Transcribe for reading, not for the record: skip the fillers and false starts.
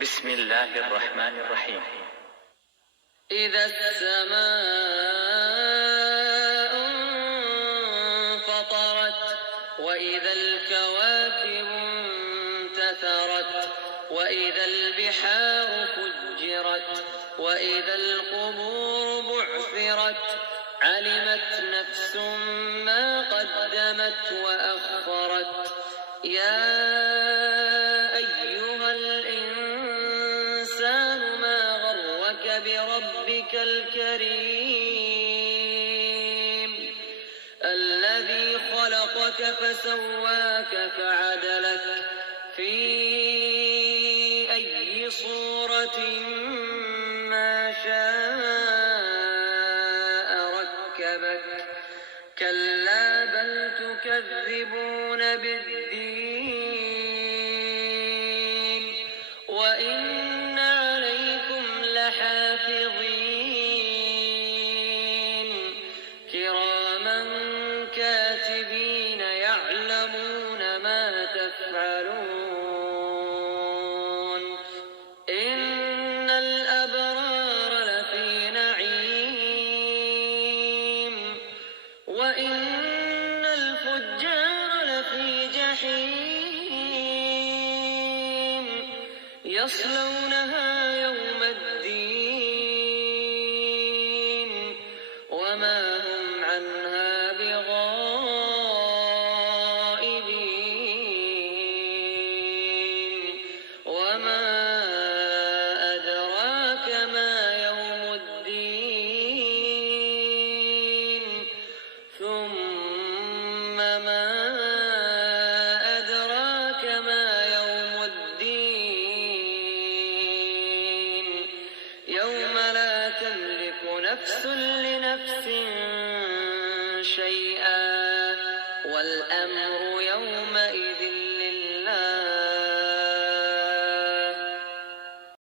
بسم الله الرحمن الرحيم. إذا السماء انفطرت وإذا الكواكب انتثرت وإذا البحار فجرت وإذا القبور بعثرت علمت نفس ما قدمت وأخرت. يا أيها الإنسان ما غرك بربك الكريم الذي خلقك فسواك فعدلك في أي صورة ما شاء ركبك. كلا بل تكذبون بالدين وإن عليكم لحافظين كراما كاتبين يعلمون ما تفعلون. إن الأبرار لفي نعيم وإن الفجار لفي جحيم يصلونها يوم الدين وما هم عنها بغائبين. وما أدراك ما يوم الدين ثم ما أدراك ما يوم الدين يوم لا تملك نفس لنفس شيئا والأمر يوم